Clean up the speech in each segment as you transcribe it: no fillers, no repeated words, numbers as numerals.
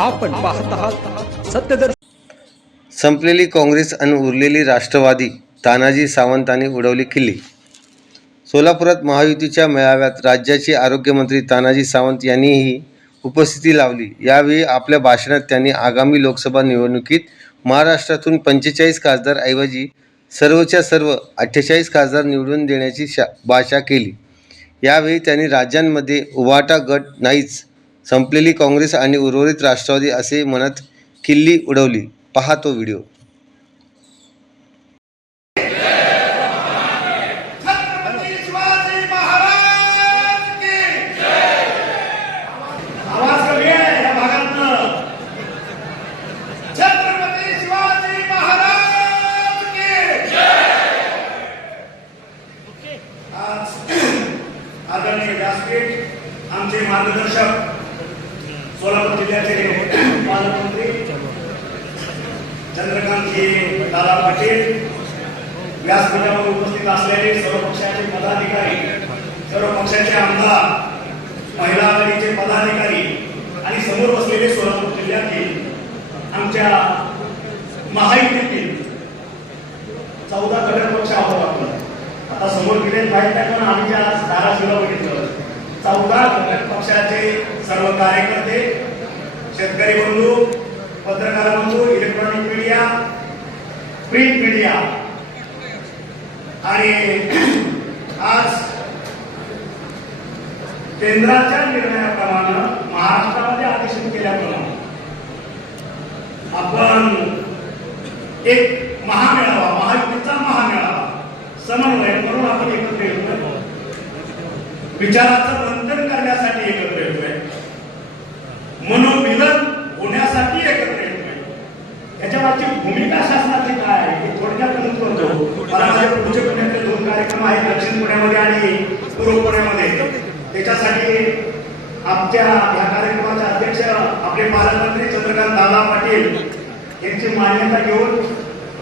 आपण पाहत आहात सत्यदर्शन। संपलेली काँग्रेस आणि उरलेली राष्ट्रवादी, तानाजी सावंतांनी उडवली खिल्ली। सोलापुरात महायुतीच्या मेळाव्यात राज्याचे आरोग्यमंत्री तानाजी सावंत यांनीही उपस्थिती लावली। यावेळी आपल्या भाषणात त्यांनी आगामी लोकसभा निवडणुकीत महाराष्ट्रातून 45 खासदार ऐवजी सर्वच्या सर्व 48 खासदार निवडून देण्याची भाषा केली। यावेळी त्यांनी राज्यांमध्ये उभाटा गट नाहीच, संपलेली काँग्रेस आणि उर्वरित राष्ट्रवादी असे म्हणत खिल्ली उडवली। पहा तो व्हिडिओ। आदरणीय व्यासपीठ, आमचे मार्गदर्शक सोलापूर जिल्ह्याचे पालकमंत्री चंद्रकांतजी दादा पाटील, व्यासपीठावर उपस्थित असलेले सर्व पक्षाचे पदाधिकारी, सर्व पक्षाचे आमदार, महिला आघाडीचे पदाधिकारी आणि समोर बसलेले सोलापूर जिल्ह्यातील आमच्या महायुतीतील 14 घटक पक्ष आहोत आपण। आता समोर गेले माहित नाही, पण आम्ही आज धाराशिवला बघितलं 14 घटक पक्षाचे सर्व कार्यकर्ते, शेतकरी बंधू, पत्रकार बंधू, इलेक्ट्रॉनिक मीडिया, प्रिंट मीडिया आणि आज केंद्राच्या निर्णयाप्रमाणे महाराष्ट्रामध्ये आदेशित केल्याप्रमाणे आपण एक महामेळावा, महायुतीचा महामेळावा समन्वय म्हणून आपण एकत्र येतोय, विचाराचं मंथन करण्यासाठी एकत्र येतोय, मनोमिलन होण्यासाठी एकत्र येतोय। याच्या मागची भूमिका शासनाची काय आहे हे थोडक्यात नमूद करतो। मला माझ्या पुढचे पुण्यातले 2 कार्यक्रम आहेत, दक्षिण पुण्यामध्ये आणि पूर्व पुण्यामध्ये। त्याच्यासाठी आमच्या या कार्यक्रमाचे अध्यक्ष आपले पालकमंत्री चंद्रकांत दादा पाटील यांची मान्यता घेऊन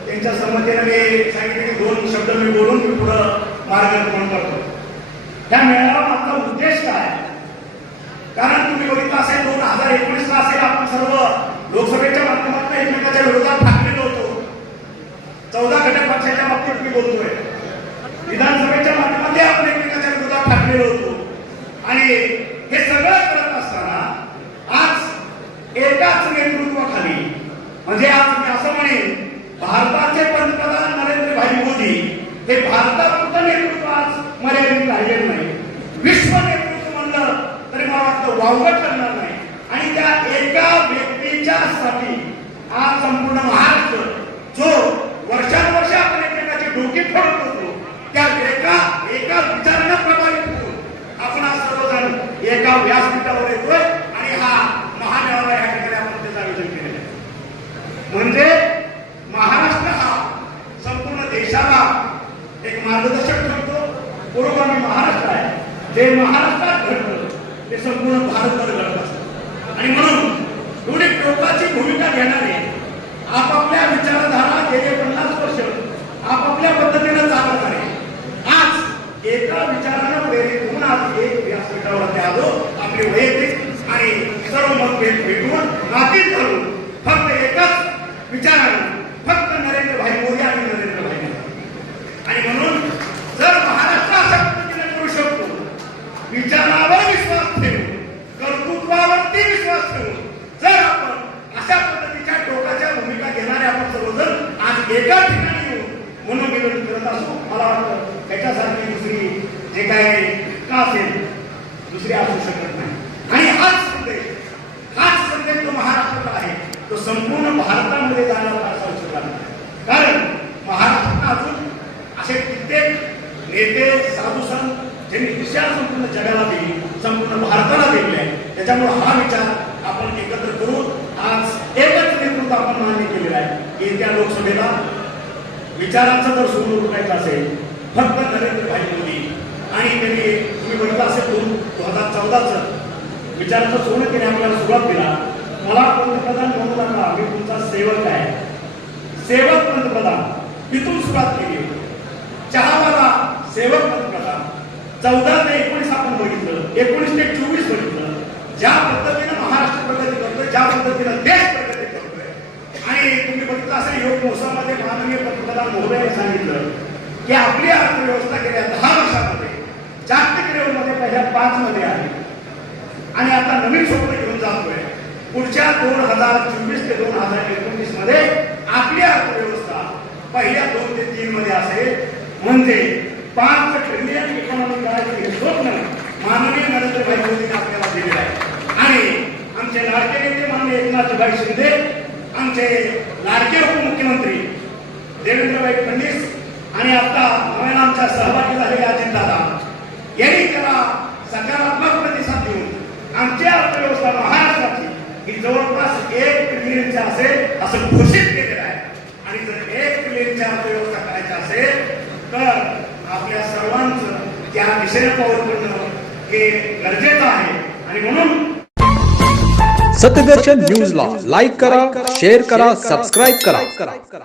त्यांच्या संमतीने मी सांगितले की 2 शब्द मी बोलून मी पुढं मार्गदर्शन करतो। या मेळाव्याचा उद्देश काय? कारण तुम्ही बघितलं असेल 2019 ला असेल आपण सर्व लोकसभेच्या माध्यमातून एकमेकाच्या विरोधात ठाकलेलो होतो। 14 घटक पक्षाच्या बाबतीत मी बोलतोय, विधानसभेच्या माध्यमातून आपण एकमेकाच्या विरोधात ठाकलेलो होतो आणि हे सगळं करत असताना आज एकाच नेतृत्वाखाली, म्हणजे आज मी असं म्हणेन भारताचे पंतप्रधान नरेंद्र भाई मोदी हे भारतापुरतं नेतृत्व आज मर्यादित राहिलेलं नाही, विश्व नेतृत्व म्हणलं तरी मला वाटतं वावगं ठरणार नाही। आणि त्या एका व्यक्तीच्या साठी आज संपूर्ण महाराष्ट्र जो वर्षानुवर्ष आपण एकमेकाची डोकी फोडत होतो, त्या एका विचाराने प्रभावित होतो आपण आज सर्वजण एका व्यासपीठावर येतोय आणि हा महामेळावा या ठिकाणी आपण त्याचं आयोजन केलेलं आहे। म्हणजे महाराष्ट्र हा संपूर्ण देशाला एक मार्गदर्शक ठरतो, पुरोगामी महाराष्ट्र आहे, जे महाराष्ट्रात घडतं ते संपूर्ण भारतभर घडत असतं। आणि म्हणून एवढी टोकाची भूमिका घेणारे आपापल्या विचारधारा गेले 50 वर्ष आपापल्या पद्धतीने चालत आहे, आज एका विचारानं प्रेरित होऊन आज एक व्यासपीठावर आलो, आपले वैयक्तिक आणि सर्व मतभेद भेटून नातीत घालून फक्त एकच विचारानं, फक्त नरेंद्र भाई मोदी आणि नरेंद्र भाई मोदी। आणि म्हणून जर महाराष्ट्र अशा पद्धतीने करू शकतो, विचारावर विश्वास ठेवून, कर्तृत्वावरती विश्वास ठेवून जर आपण अशा पद्धतीच्या टोकाच्या भूमिका घेणारे आपण सर्वजण आज एका ठिकाणी येऊन मनोमिलन करत असू, मला वाटतं त्याच्यासारखी दुसरी जे काय का असेल दुसरी असू शकत नाही। आणि हाच संदेश जो महाराष्ट्राला आहे तो संपूर्ण भारतामध्ये जाणारा असा शकला नाही, कारण महाराष्ट्रात अजून असे कित्येक नेते, साधू संत ज्यांनी दिशा संपूर्ण जगाला दिली, संपूर्ण भारताला दिली आहे। त्याच्यामुळे हा विचार आपण एकत्र करून आज एकच नेतृत्व आपण मान्य केलेला आहे। येत्या लोकसभेला विचारांचा जर सोडून उठवायचा असेल फक्त नरेंद्र भाई मोदी, आणि त्यांनी तुम्ही बघितलं असेल 2014चं विचारांचं सोडून केले आपल्याला सुरुवात केला, मला पंतप्रधान म्हणू नका, मी तुमचा सेवक आहे, सेवक पंतप्रधान इथून सुरुवात केली। चहावाला सेवक पंतप्रधान 14 ते 19 आपण बघितलं, 19 ते 24 बघितलं, ज्या पद्धतीने महाराष्ट्र प्रगती करतोय, ज्या पद्धतीने पंतप्रधान महोदयांनी सांगितलं की आपली अर्थव्यवस्था गेल्या 10 वर्षामध्ये जागतिक लेवलमध्ये पहिल्या 5 मध्ये आहे आणि आता नवीन स्वप्न घेऊन जातोय. पुढच्या 2024 ते 2029 मध्ये आपली अर्थव्यवस्था पहिल्या 2 ते 3 मध्ये असेल. म्हणजे 5 ट्रिलियन इकॉनॉमी करायचं हे स्वप्न माननीय नरेंद्रभाई मोदींनी आपल्याला दिलेलं आहे. आणि आमचे लाडके नेते माननीय एकनाथभाई शिंदे, आमचे लाडके उपमुख्यमंत्री देवेंद्रभाई फडणवीस आणि आता नव्यानं आमच्या सहभागी झालेले अजितदादा यांनी त्याला सकारात्मक प्रतिसाद देऊन आमची अर्थव्यवस्था महाराष्ट्राची ही जवळपास 1 ट्रिलियनची असेल असं घोषित केलेलं आहे. आणि जर 1 ट्रिलियनची अर्थव्यवस्था करायची असेल तर आपल्या सर्वांचं त्या दिशेने पाऊल पडणं हे गरजेचं आहे. आणि म्हणून सत्यदर्शन न्यूजला लाईक करा, शेअर करा, सबस्क्राईब करा.